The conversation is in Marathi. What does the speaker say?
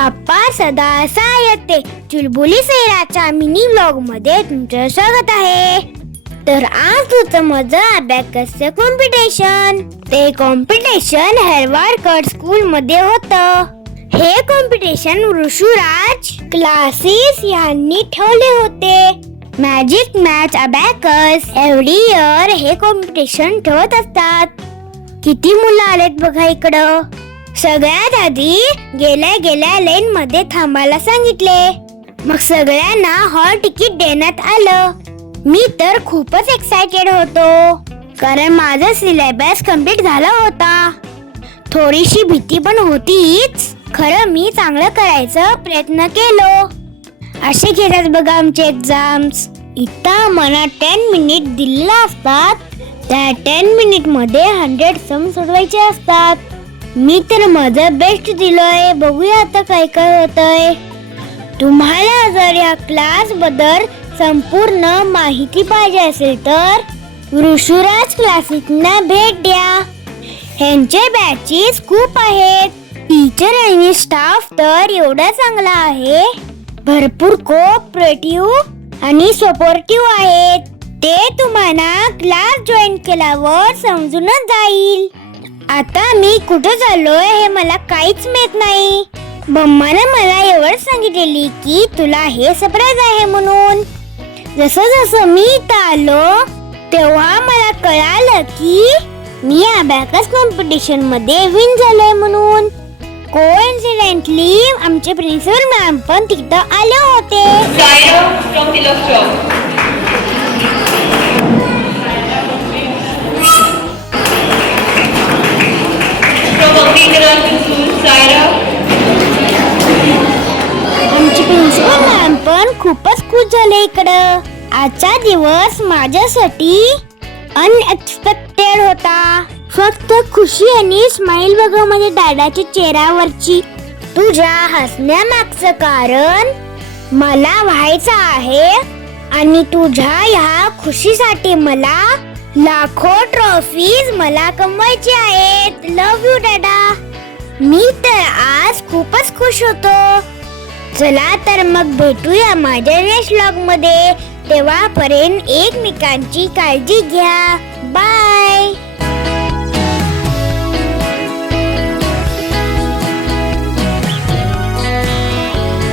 बाप्पा सदा सायते चुलबुली सैराच्या मिनी व्लॉग मध्ये तुमचं स्वागत आहे. तर आज होतं माझं अबॅकसचं कॉम्पिटिशन. ते कॉम्पिटिशन हरवाडकर स्कूल मध्ये होतं. हे कॉम्पिटिशन ऋषुराज क्लासेस यांनी ठेवले होते. Magic match abacus every year हे कॉम्पिटिशन ठेवत असतात. किती मुलं आलेत बघा इकडं. सगळ्यात आधी गेल्या लाईन मध्ये थांबायला सांगितले. मग सगळ्यांना हॉल तिकीट देण्यात आलं. मी तर खूपच एक्साइटेड होतो कारण माझा सिलेबस कंप्लीट झाला होता. थोडीशी भीती पण होतीच. खरं मी चांगलं करायचा प्रयत्न केलो. असे घेतात बघा आमचे एक्झाम्स. इथं मला 10 मिनिट दिलेले असतात. त्या 10 मिनिट मध्ये 100 सम सोडवायचे असतात. मी तर माझं बेस्ट दिलोय. बघूया आता काय काय होतंय. तुम्हाला जर या क्लास बद्दल संपूर्ण माहिती पाहिजे असेल तर ऋषुराज क्लासेसना भेट द्या. ह्यांचे बॅचेस खूप आहेत. टीचर आणि स्टाफ तर एवढा चांगला आहे. भरपूर कोऑपरेटिव्ह आणि सपोर्टिव्ह आहेत. ते तुम्हाला क्लास जॉईन केल्यावर समजूनच जाईल. आता मी कुठे चाललोय हे मला काहीच माहित नाही. मम्माने मला एवढंच सांगितलेली की तुला हे सरप्राईज आहे म्हणून. जसं जसं मी इथं आलो तेव्हा मला कळालं की मी अबॅकस कॉम्पिटिशन मध्ये विन झालोय म्हणून. कोइन्सिडेंटली आमचे प्रिन्सिपल मॅम पण तिथं आले होते. आमची प्रिन्सिपल मॅम पण खूपच खुश झाले इकडं. आजचा दिवस माझ्यासाठी अनएक्सपेक्टेड होता. फक्त खुशी आणि स्माइल बघा माझ्या दादाच्या चेहऱ्यावरची. तुझ्या हसण्यामागचं कारण मला व्हायचं आहे आणि तुझ्या ह्या खुशीसाठी मला लाखो ट्रॉफीज मला कमवायचे आहेत. लव्ह यू दादा. मी तर आज खूपच खुश होतो. चला तर मग भेटूया माझ्या नेक्स्ट व्लॉग मध्ये. तेव्हापर्यंत एकमेकांची काळजी घ्या. बाय.